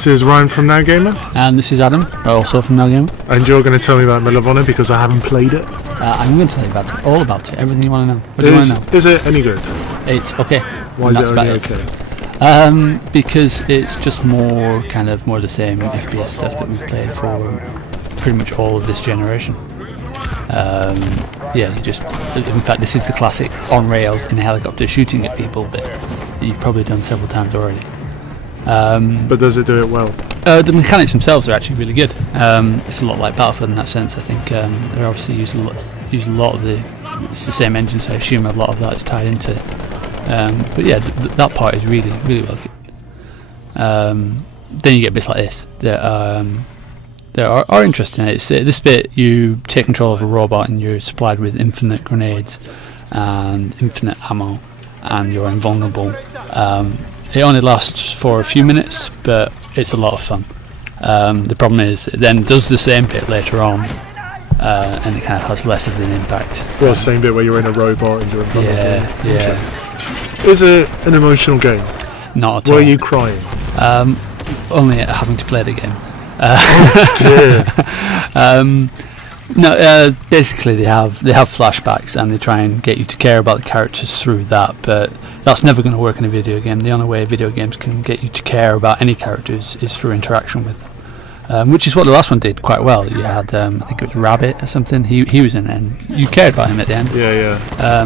This is Ryan from Now Gamer. And this is Adam, also from Now Gamer. And you're going to tell me about Medal of Honor because I haven't played it. I'm going to tell you all about it, everything you want to know. What do you want to know? Is it any good? It's okay. Why is it only okay? Because it's just more the same FPS stuff that we've played for pretty much all of this generation. In fact, this is the classic on rails in a helicopter shooting at people that you've probably done several times already. But does it do it well? The mechanics themselves are actually really good. It's a lot like Battlefield in that sense. I think they're obviously using a lot of it's the same engine, so I assume a lot of that is tied into. But yeah, that part is really, really well good. Then you get bits like this that are interesting. It's this bit you take control of a robot and you're supplied with infinite grenades and infinite ammo, and you're invulnerable. It only lasts for a few minutes, but it's a lot of fun. The problem is it then does the same bit later on, and it kind of has less of an impact. Well, same bit where you're in a robot and you're invulnerable. Yeah. Okay. Is it an emotional game? Not at all. Were you crying? Only at having to play the game. Dear. Basically they have flashbacks and they try and get you to care about the characters through that, but that's never going to work in a video game. The only way video games can get you to care about any characters is through interaction with them, which is what the last one did quite well. You had I think it was Rabbit or something, he was in it and you cared about him at the end. Yeah.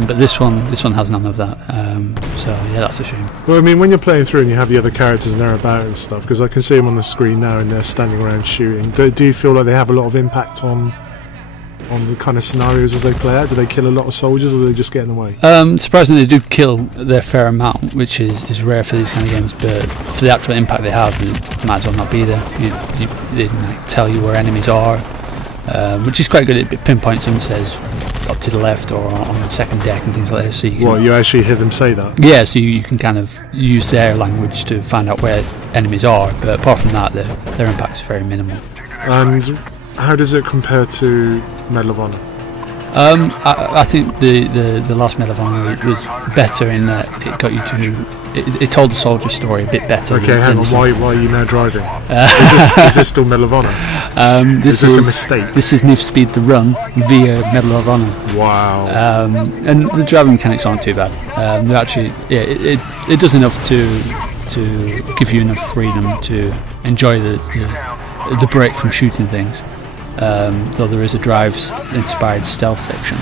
But this one has none of that, so yeah, that's a shame. Well, I mean, when you're playing through and you have the other characters and they're about and stuff, because I can see them on the screen now and they're standing around shooting, do you feel like they have a lot of impact on the kind of scenarios as they play out? Do they kill a lot of soldiers or do they just get in the way? Surprisingly, they do kill their fair amount, which is rare for these kind of games, but for the actual impact they have, it might as well not be there. They tell you where enemies are, which is quite good. It pinpoints them, says up to the left or on the second deck and things like this. So you actually hear them say that? Yeah, so you can kind of use their language to find out where enemies are, but apart from that, their impact is very minimal. And how does it compare to Medal of Honor? I think the last Medal of Honor was better in that it got you to. It told the soldier story a bit better. Okay, hang on. Why are you now driving? Is this still Medal of Honor? This is this a mistake? This is Need for Speed: The Run via Medal of Honor. Wow. And the driving mechanics aren't too bad. They're actually, it does enough to give you enough freedom to enjoy the break from shooting things. Though there is a drive-inspired stealth section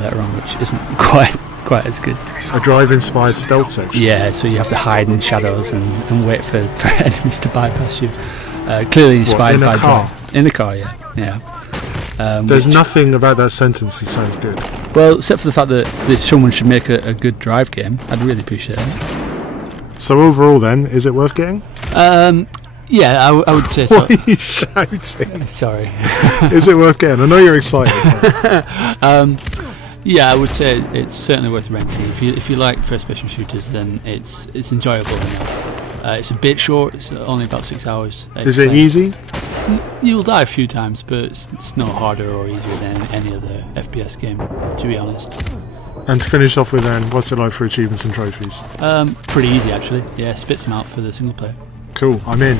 later on, which isn't quite as good. A drive-inspired stealth section? Yeah, so you have to hide in shadows and wait for enemies to bypass you. Clearly inspired by drive. In the car, yeah. There's nothing about that sentence that sounds good. Well, except for the fact that someone should make a good drive game. I'd really appreciate it. So overall then, is it worth getting? Yeah, I would say so. What are you shouting? Sorry. Is it worth getting? I know you're excited. Yeah, I would say it's certainly worth renting. If you like first-person shooters, then it's enjoyable enough. It's a bit short. It's only about 6 hours. Is it easy? You'll die a few times, but it's no harder or easier than any other FPS game, to be honest. And to finish off with then, what's it like for achievements and trophies? Pretty easy actually. Yeah, spits them out for the single player. Cool, I'm in.